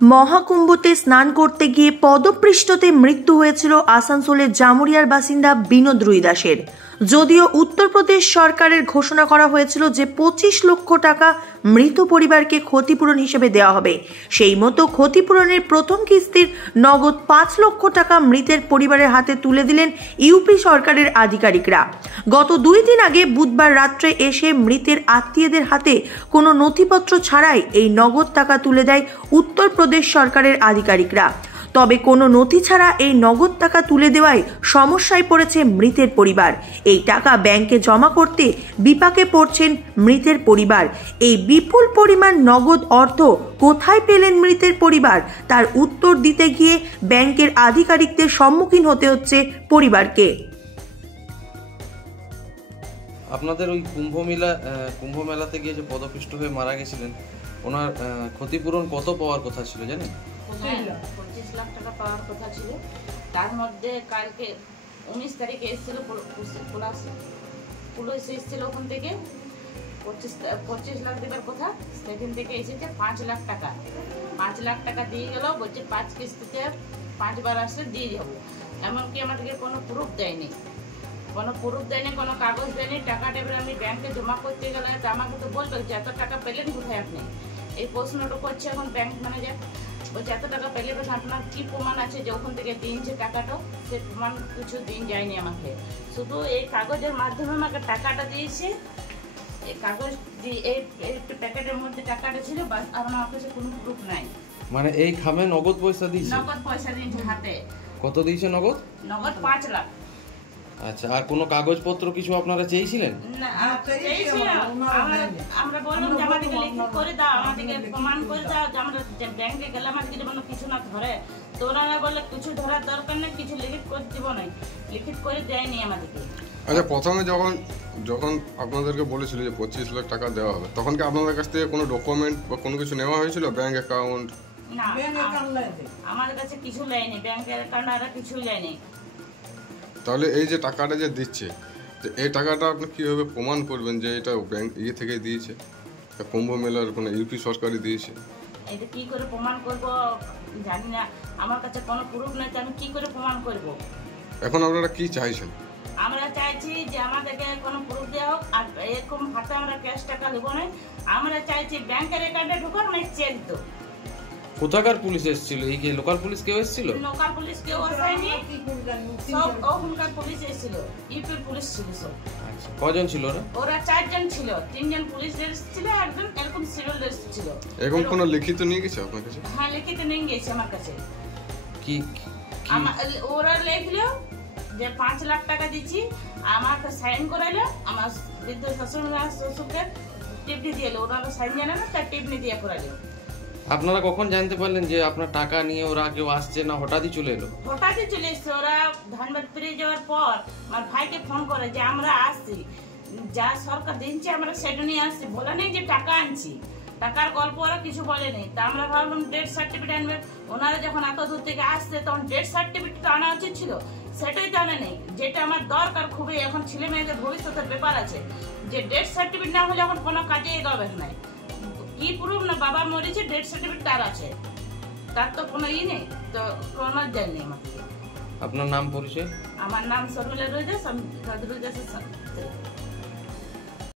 মহাকুম্ভতে স্নান করতে গিয়ে পদপৃষ্ঠতে মৃত্যু হয়েছিল আসানসোলের জামুরিয়ার বাসিন্দা বিনোদ রুই দাসের। যদিও উত্তরপ্রদেশ সরকারের ঘোষণা করা হয়েছিল যে 25 লক্ষ টাকা মৃত পরিবারকে ক্ষতিপূরণ হিসেবে দেওয়া হবে, সেই মতো ক্ষতিপূরণের প্রথম কিস্তির নগদ 5 লক্ষ টাকা মৃতের পরিবারের হাতে তুলে দিলেন ইউপি সরকারের আধিকারিকরা। গত 2 দিন আগে বুধবার রাত্রে এসে মৃতের আত্মীয়দের হাতে কোনো নথিপত্র ছাড়াই এই নগদ টাকা তুলে দেয় উত্তরপ্রদেশ সরকারের আধিকারিকরা। তবে কোনো নথি ছাড়া এই নগদ টাকা তুলে দেওয়ায় সমস্যায় পড়েছে মৃতের পরিবার। এই টাকা ব্যাংকে জমা করতে বিপাকে পড়ছেন মৃতের পরিবার। এই বিপুল পরিমাণ নগদ অর্থ কোথায় পেলেন মৃতের পরিবার, তার উত্তর দিতে গিয়ে ব্যাংকের আধিকারিকদের সম্মুখীন হতে হচ্ছে পরিবারকে। আপনাদের ওই কুম্ভ মেলাতে গিয়ে যে পদপিষ্ট হয়ে মারা গেছিলেন, ওনার ক্ষতিপূরণ কত পাওয়ার কথা ছিল জানেন? 25 লাখ টাকা পাওয়ার কথা ছিল। তার মধ্যে কালকে 19 তারিখে এসেছিল পুলিশ এসেছিল, ওখান থেকে 25 লাখ দেবার কথা, সেখান থেকে এসেছে 5 লাখ টাকা। 5 লাখ টাকা দিয়ে গেল, বলছে 5 কিস্তিতে 5 বার আসলে দিয়ে যাবো। এমনকি আমাদেরকে কোনো প্রুফ দেয়নি, কোনো কাগজ দেয়নি। টাকাটা এবার আমি ব্যাংকে জমা করতে গেলে তো আমাকে তো বলবে যে এত টাকা পেলেন কোথায় আপনি, এই প্রশ্নটা করছে এখন ব্যাংক ম্যানেজার। বলছে এত টাকা পেলে আপনার কি প্রমাণ আছে যে ওখান থেকে দিনছে টাকাটাও? সে প্রমাণ কিছু দিন যায়নি আমাকে, শুধু এই কাগজের মাধ্যমে আমাকে টাকাটা দিয়েছে। এই কাগজ দিয়ে এই প্যাকেটের মধ্যে টাকাটা ছিল, বাস আর আমার কাছে কোনো প্রুফ নাই। মানে এই খামে নগদ পয়সা দিয়েছে? নগদ পয়সা দিয়েছে হাতে। কত দিয়েছে নগদ? নগদ 5 লাখ। আচ্ছা, আর কোনো কাগজপত্র কিছু আপনারা চেয়েছিলেন? না, আমরা বললাম যে আমাদেরকে লিখিত করে দাও, আমাদেরকে প্রমাণ করে দাও যে আমরা ব্যাংকে গেলাম, আমাদেরকে যেমন কিছু না ধরে। তো ওরা বলে কিছু ধরার দরকার নেই, কিছু লিখিত করে দিব না, লিখিত করে দেয়নি আমাদেরকে। আচ্ছা, প্রথমে যখন আপনাদেরকে বলেছিল যে 25 লাখ টাকা দেওয়া হবে, তখন কি আপনাদের কাছ থেকে কোনো ডকুমেন্ট বা কোনো কিছু নেওয়া হয়েছিল? Bank account? না, আমাদের কাছে কিছু নেয়নি, ব্যাংকের অ্যাকাউন্ট আর কিছু নেয়নি। তাহলে এই যে টাকাটা যে দিচ্ছে, এই টাকাটা আপনি কিভাবে প্রমাণ করবেন যে এটা ব্যাংক থেকে দিয়েছে, কুম্ভ মেলার কোনো ইউপি সরকারই দিয়েছে? এটা কি করে প্রমাণ করব জানি না, আমার কাছে কোনো প্রুফ নেই, আমি কি করে প্রমাণ করব? এখন আপনারা কি চাইছেন? আমরা চাইছি যে আমাদেরকে কোনো প্রুফ দেওয়া হোক, আর এরকম হাতে আমরা ক্যাশ টাকা নেব না। আমরা চাইছি ব্যাংকের অ্যাকাউন্টে ঢুকার মানে চেক দো। কোথাকার পুলিশ এসেছিল? এই কি লোকাল পুলিশ কেউ এসেছিল? লোকাল পুলিশ কেউ আসেনি, সব ওখানকার পুলিশ এসেছিল, ইউপির পুলিশ ছিল সব। আচ্ছা, কজন ছিল ওরা? ওরা 4 জন ছিল, 3 জন পুলিশ এসেছিল, একজন এরকম সিভিল এসেছিল। এরকম কোনো লিখিত নিয়ে গেছে আপনার কাছে? হ্যাঁ, লিখিত নিয়ে গেছে আমার কাছে। কি ওরা লিখলো যে 5 লাখ টাকা দিচ্ছি, আমাকে সাইন করাইলো, আমার বৃদ্ধ শ্বশুরকে টিপনি দিয়ে এলো, ওরা সাইন জানে না, তার টিপনি দিয়ে করাইলো। আপনারা কখন জানতে পারলেন যে আপনার টাকা নিয়ে ওরা কেউ আসছে, না হঠাৎই চলে এলো? হঠাৎই চলে এসছে। ওরা ধানবাদ ফিরে যাওয়ার পর আমার ভাইকে ফোন করে যে আমরা আসছি, যা সরকার দিচ্ছে আমরা সেটা নিয়ে আসছি, বলে নেই যে টাকা আনছি। টাকার গল্প ওরা কিছু বলেনি। তা আমরা ভাবলাম ডেথ সার্টিফিকেট আনবে। ওনারা যখন এত দূর থেকে আসছে তখন ডেথ সার্টিফিকেট আনা উচিত ছিল, সেটাই তো আনে নেই। যেটা আমার দরকার খুবই, এখন ছেলে মেয়েদের ভবিষ্যতের ব্যাপার আছে, যে ডেথ সার্টিফিকেট না হলে এখন কোনো কাজে এগোবে নাই। কি প্রুফ না বাবা মরেছে, ডেথ সার্টিফিকেট তার আছে, তার তো কোনো নেই, তো কোনো জানি আমাকে। আপনার নাম পরিচয়? আমার নাম শর্মিলা রুই দাস, আমি রুই দাসের